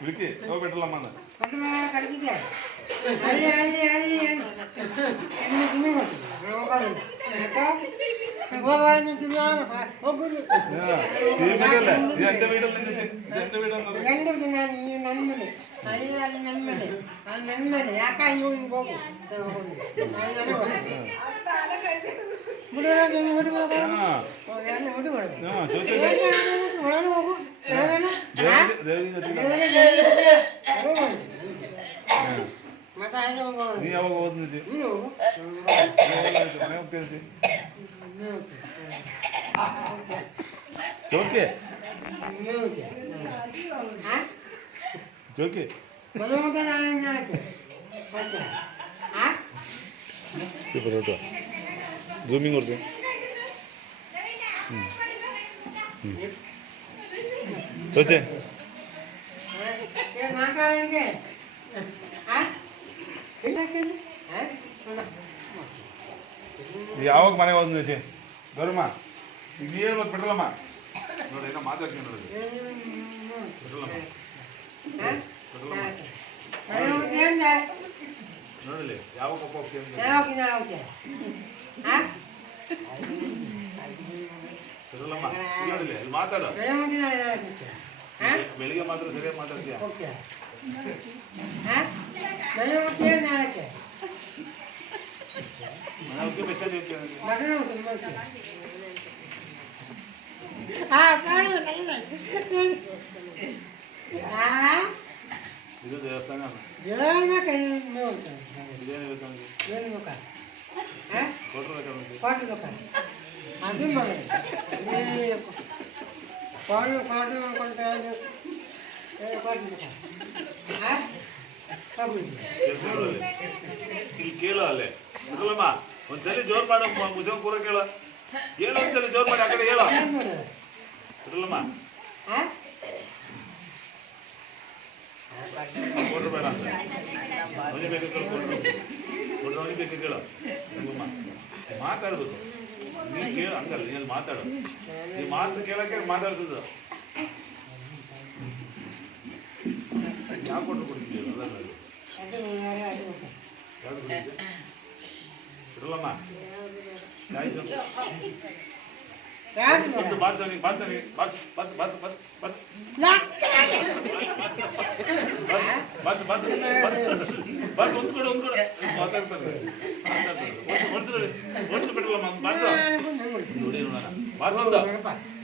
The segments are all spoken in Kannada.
ವಿಳಿಕೆ ಹೋಗ್ಬಿಟ್ರಲ್ಲಮ್ಮ ಕಳಿಸಿದ್ದೆ ಅಲ್ಲಿ ಅಲ್ಲಿ ಅಲ್ಲಿ ತಿಮ್ಮಿ ಹೋಗುದು എന്റെ വീടല്ലേ രണ്ട് നന്മന് ಅಲ್ಲಿ ಅಲ್ಲಿ ನನ್ಮನೆ ಅಲ್ಲಿ ನನ್ಮನೆ ಯಾಕ ಇವು ಹಿಂಗೆ ಹೋಗು ಹೊರಗೆ ಹೋಗು ಮತ್ತೆ ಹಾಗೆ ನೀ ಯಾವಾಗ ಹೋದ್ ನೀನು ಜೋಕೆ ಜೋಕೆ സൂപ്പർ കേട്ടോ സൂമിങ് കുറച്ച് ചോദിച്ചേ ಯಾವಾಗ ಮನೆಗೆ ಹೋದ್ ಚೇ ಗೌರಮ್ಮ ಈಗ ನೀ ಹೇಳ್ಬೋದು ಬಿಟ್ರಲ್ಲಮ್ಮ ನೋಡಿ ಏನೋ ಮಾತಾಡ್ತೀನಿ ನೋಡಿ ಬಿಟ್ರಲ್ಲಮ್ಮ ನೋಡಲಿ ಯಾವಾಗ ಒಪ್ಪ ಬಿಟ್ರಲ್ಲಮ್ಮ ನೋಡಿಲ್ಲ ಅಲ್ಲಿ ಮಾತಾಡು ಬೆಳಿಗ್ಗೆ ಮಾತ್ರ ಸರಿಯಾಗಿ ಮಾತಾಡ್ತೀಯ ಇದು ದೇವಸ್ಥಾನ ಇಲ್ಲಿ ಕೇಳು ಅಲ್ಲೇ ಬಿಡಲಮ್ಮ ಒಂದ್ಸಲಿ ಜೋರ್ ಮಾಡು ಮುಜ ಪೂರ ಕೇಳು ಹೇಳು ಒಂದ್ಸಲಿ ಜೋರ್ ಮಾಡಿ ಆ ಕಡೆ ಹೇಳು ಬಿಡಲಮ್ಮ ಕೊಡ್ರು ಬೇಡ ಅಂತ ಅವನಿಗೆ ಬೇಕು ಕೊಡ್ರು ಅವನಿಗೆ ಬೇಕು ಕೇಳು ಮಾತಾಡ್ಬೇಕು ನೀ ಕೇಳು ಹಂಗಲ್ಲ ನೀನು ಮಾತಾಡು ನೀ ಮಾತು ಕೇಳಕ್ಕೆ ಮಾತಾಡ್ಸೋದು ಯಾವ ಕೊಟ್ಟರು ಕೊಡ್ತಿದ್ದೀವಿ ಇರಲ್ಲಮ್ಮ ಬಸ್ ಒಂದ್ಕೊಡು ಮಾತಾಡ್ತಾರೆ ಬಿಟ್ಟಲ್ಲಮ್ಮ ನೋಡಿ ನೋಡೋಣ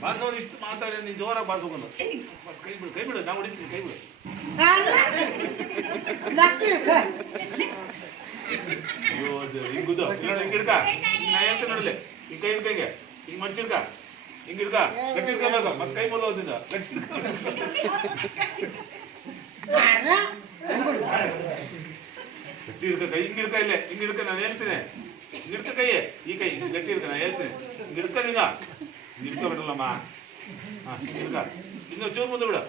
ಬಾರ್ಸೋದು ಇಷ್ಟು ಮಾತಾಡಿ ನೀನು ಜೋರಾಗಿ ಬಾರ್ಸೋಕೊಂಡು ಕೈ ಬಿಡು ನಾವು ಹೊಡಿತೀವಿ ಕೈ ಬಿಡು ಹಿಂಗ್ ಗುದ್ದು ಹಿಂಗ್ ಹಿಡ್ಕ ನಾ ಹೇಳ್ತೀನಿ ನೋಡಲಿ ಹಿಂಗ್ ಕೈ ಹಿಡ್ಕಂಗೆ ಹಿಂಗ್ ಮಡ್ಚಿಡ್ಕ ಹಿಂಗ್ ಹಿಡ್ಕ ಗಟ್ಟಿ ಹಿಡ್ಕೋಬೇಕು ಮತ್ತೆ ಕೈ ಮುರಿದೋದ್ರಿಂದ ಗಟ್ಟಿ ಹಿಡ್ಕ ಕೈ ಹಿಂಗ್ ಹಿಡ್ಕ ಇಲ್ಲೇ ಹಿಂಗ್ ಹಿಡ್ಕ ನಾನು ಹೇಳ್ತೀನಿ ಹಿಂಗ್ ಹಿಡ್ಕ ಕೈಯೇ ಈ ಕೈ ಗಟ್ಟಿ ಹಿಡ್ಕ ನಾನು ಹೇಳ್ತೀನಿ ಹಿಂಗ್ ಹಿಡ್ಕ ನೀಗ ಹಿಡ್ಕೊಬಿಡಲ್ಲಮ್ಮ ಹಾ ಹಿಂಗ್ ಹಿಡ್ಕ ಇನ್ನು ಚೂರು ಮುಂದೆ ಬಿಡು